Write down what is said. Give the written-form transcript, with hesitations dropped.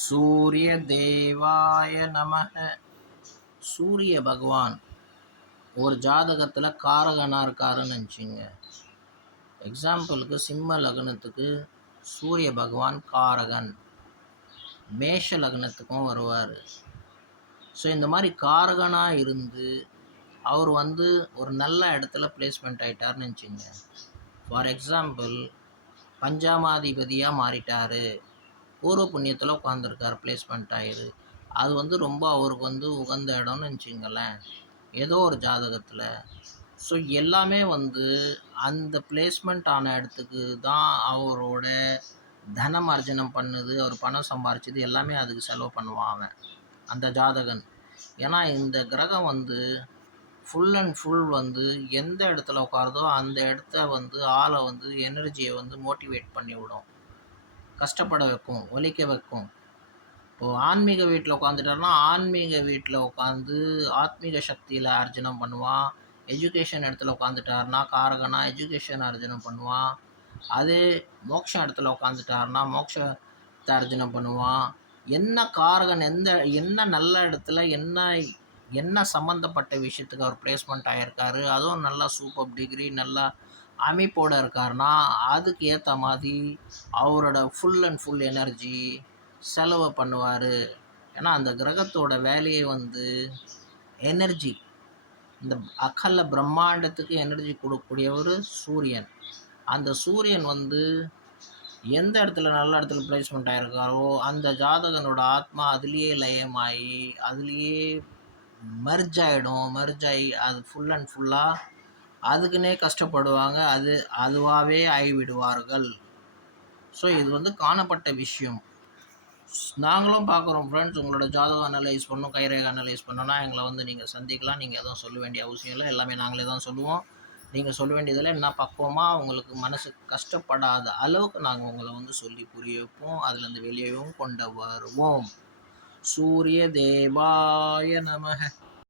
சூரிய தேவாய நமக. சூரிய பகவான் ஒரு ஜாதகத்தில் காரகனாக இருக்காருன்னு நினச்சிங்க. எக்ஸாம்பிளுக்கு சிம்ம லக்னத்துக்கு சூரிய பகவான் காரகன், மேஷ லக்னத்துக்கும் வருவார். ஸோ இந்த மாதிரி காரகனாக இருந்து அவர் ஒரு நல்ல இடத்துல பிளேஸ்மெண்ட் ஆகிட்டார்னு நினச்சிங்க. ஃபார் எக்ஸாம்பிள் பஞ்சாமாதிபதியாக மாறிட்டார், பூர்வ புண்ணியத்தில் உட்காந்துருக்கார், பிளேஸ்மெண்ட் ஆகிரு. அது ரொம்ப அவருக்கு உகந்த இடம்னு நினச்சிங்களேன் ஏதோ ஒரு ஜாதகத்தில். ஸோ எல்லாமே அந்த பிளேஸ்மெண்ட் ஆன இடத்துக்கு தான் அவரோட தனம் அர்ஜனம் பண்ணுது, அவர் பணம் சம்பாரிச்சது எல்லாமே அதுக்கு செலவு பண்ணுவாங்க அந்த ஜாதகன். ஏன்னா இந்த கிரகம் ஃபுல் அண்ட் ஃபுல் எந்த இடத்துல உட்காருதோ அந்த இடத்த ஆளை எனர்ஜியை மோட்டிவேட் பண்ணி விடும், கஷ்டப்பட வைக்கும், ஒலிக்க வைக்கும். இப்போது ஆன்மீக வீட்டில் உட்காந்துட்டாருன்னா ஆன்மீக வீட்டில் உட்காந்து ஆத்மீக சக்தியில் அர்ஜனம் பண்ணுவான். எஜுகேஷன் இடத்துல உட்காந்துட்டாருன்னா காரகனா எஜுகேஷன் அர்ஜனம் பண்ணுவான். அதே மோட்ச இடத்துல உட்காந்துட்டாருன்னா மோட்சத்தை அர்ஜனம் பண்ணுவான். என்ன காரகன் என்ன நல்ல இடத்துல என்ன சம்மந்தப்பட்ட விஷயத்துக்கு அவர் பிளேஸ்மெண்ட் ஆகியிருக்காரு, அதுவும் நல்லா சூப்பர் டிகிரி நல்லா அமைப்போடு இருக்காருன்னா அதுக்கு ஏற்ற மாதிரி அவரோட ஃபுல் அண்ட் ஃபுல் எனர்ஜி செலவு பண்ணுவார். ஏன்னா அந்த கிரகத்தோட வேலையை எனர்ஜி, இந்த அகல பிரம்மாண்டத்துக்கு எனர்ஜி கொடுக்கக்கூடியவர் சூரியன். அந்த சூரியன் எந்த இடத்துல நல்ல இடத்துல பிளேஸ்மெண்ட் ஆகிருக்காரோ அந்த ஜாதகனோட ஆத்மா அதுலேயே லயமாகி அதுலேயே மெர்ஜ் ஆகி அது ஃபுல் அண்ட் ஃபுல்லாக அதுக்குன்னே கஷ்டப்படுவாங்க, அதுவாகவே ஆகிவிடுவார்கள். ஸோ இது காணப்பட்ட விஷயம். நாங்களும் பார்க்குறோம் ஃப்ரெண்ட்ஸ். உங்களோட ஜாதகம் அனலைஸ் பண்ணணும், கைரேகை அனலைஸ் பண்ணோன்னா எங்களை நீங்கள் சந்திக்கலாம். நீங்கள் எதுவும் சொல்ல வேண்டிய அவசியம் இல்லை, எல்லாமே நாங்களே தான் சொல்லுவோம். நீங்கள் சொல்ல வேண்டியதில் என்ன பக்குவமாக உங்களுக்கு மனசு கஷ்டப்படாத அளவுக்கு நாங்கள் உங்களை சொல்லி புரிய வைப்போம், அதுலேருந்து வெளியேவும் கொண்டு வருவோம். சூரிய தேவாய நமக.